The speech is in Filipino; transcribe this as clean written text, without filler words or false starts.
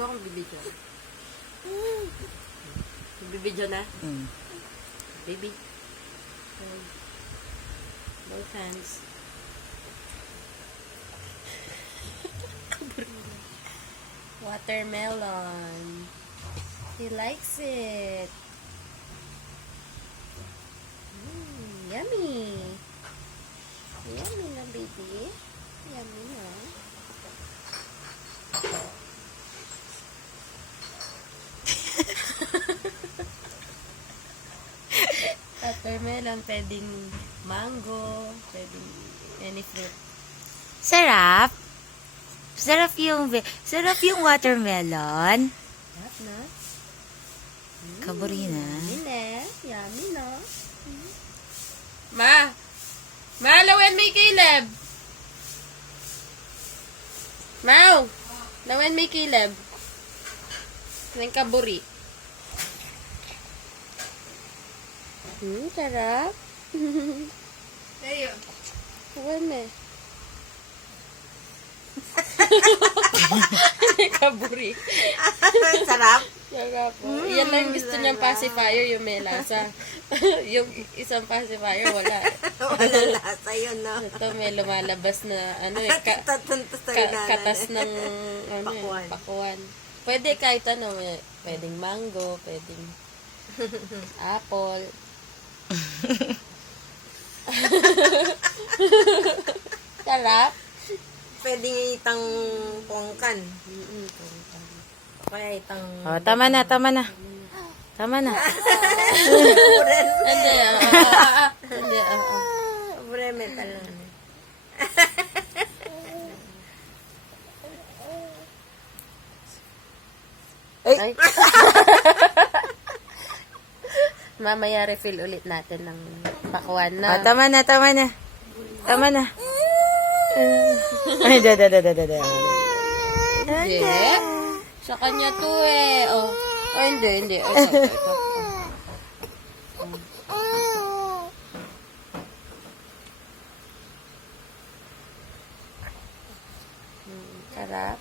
mo akong bibidyo. Bibidyo na? Baby. Both hands. Watermelon. He likes it. Yummy. Yummy na, baby. Yummy na. Watermelon, pwedeng mango, pwedeng any fruit. Sarap. Sarap yung watermelon. Sarap na. Kaburi na. Yummy na. Yummy na. Ma! Lawan may Caleb! Mau! Lawan may Caleb. Nang kaburi. Sarap. Ayun. Lawan eh. Kaburi. Sarap. Sarap po. Yan lang gusto niyang pacifier, yung may lasa. Yung isang pacifier, wala. Wala lasa yun, no? Ito may lumalabas na Tatuntos sa katas ng Pakuan. pakuan. Pwede kahit ano, pwedeng mango, pwedeng apple. Sarap. Pwedeng itang pongkan. Kaya itang... Oh, tama na. Tama na. Hindi, hindi, Bremental lang. Ay. Mamaya refill ulit natin ng pakuan Oh, na. tama na. Ay, da. Hindi. Sa kanya to eh. Oh. Oh, hindi. Ito. Sarap.